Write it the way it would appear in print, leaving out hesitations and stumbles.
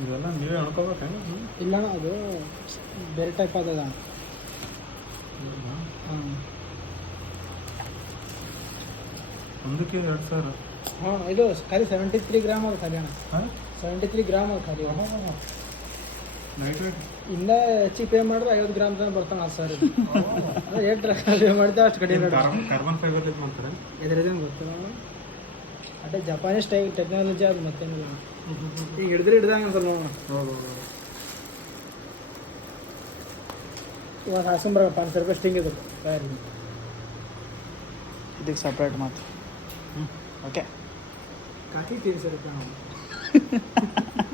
ಇದೆಲ್ಲ ನೀವೇ ಅನ್ಕೋಬೇಕೇನು? ಇಲ್ಲ ಅಣ್ಣ, ಅದು ಬೇರೆ ಟೈಪ್ ಅದ. ಹಾಂ ಒಂದಕ್ಕೆ 2000. ಹಾಂ, ಇದು ಖಾಲಿ 73 ಗ್ರಾಮ್ ಅದು ಖಾಲಿ ಅಣ್ಣ. ಹಾಂ 73 ಗ್ರಾಮ್ ಅದು ಖಾಲಿ. Light weight. ಇನ್ನ ಹೆಚ್ಚಿಗೆ ಪೇ ಮಾಡಿದ್ರೆ 50 ಗ್ರಾಮ್ ತನಕ ಬರ್ತಾನೆ ಸರ್. ಅದು ಎಷ್ಟು ಪೇ ಮಾಡಿದೆ ಅಷ್ಟು ಕಡಿಮೆ ನೋಡಿ. ಕಾರ್ಬನ್ ಫೈಬರ್ ಇದು ಮಾಡ್ತಾರೆ. ಎದ್ರದೇನು ಗೊತ್ತಿಲ್ಲ ಅದೇ ಜಪಾನೀಸ್ ಟೆಕ್ನಾಲಜಿ ಅದು ಮತ್ತೇನಿಲ್ಲ. ಈಗ ಹಿಡ್ದಂಗೆ ಅನ್ಸಲ್ಲ ನೋಡೋಣ. ಇವಾಗ ಹಾಸಂಬರ 500 ರೂಪಾಯಿ ಸ್ಟಿಂಗ್ ಇದೆ ತಯಾರಿ. ಇದಕ್ಕೆ ಸಪ್ರೇಟ್ ಮಾತು. ಓಕೆ ಕಾಕಿ ತೀರಿಸಿರುತ್ತೆ ನಾವು.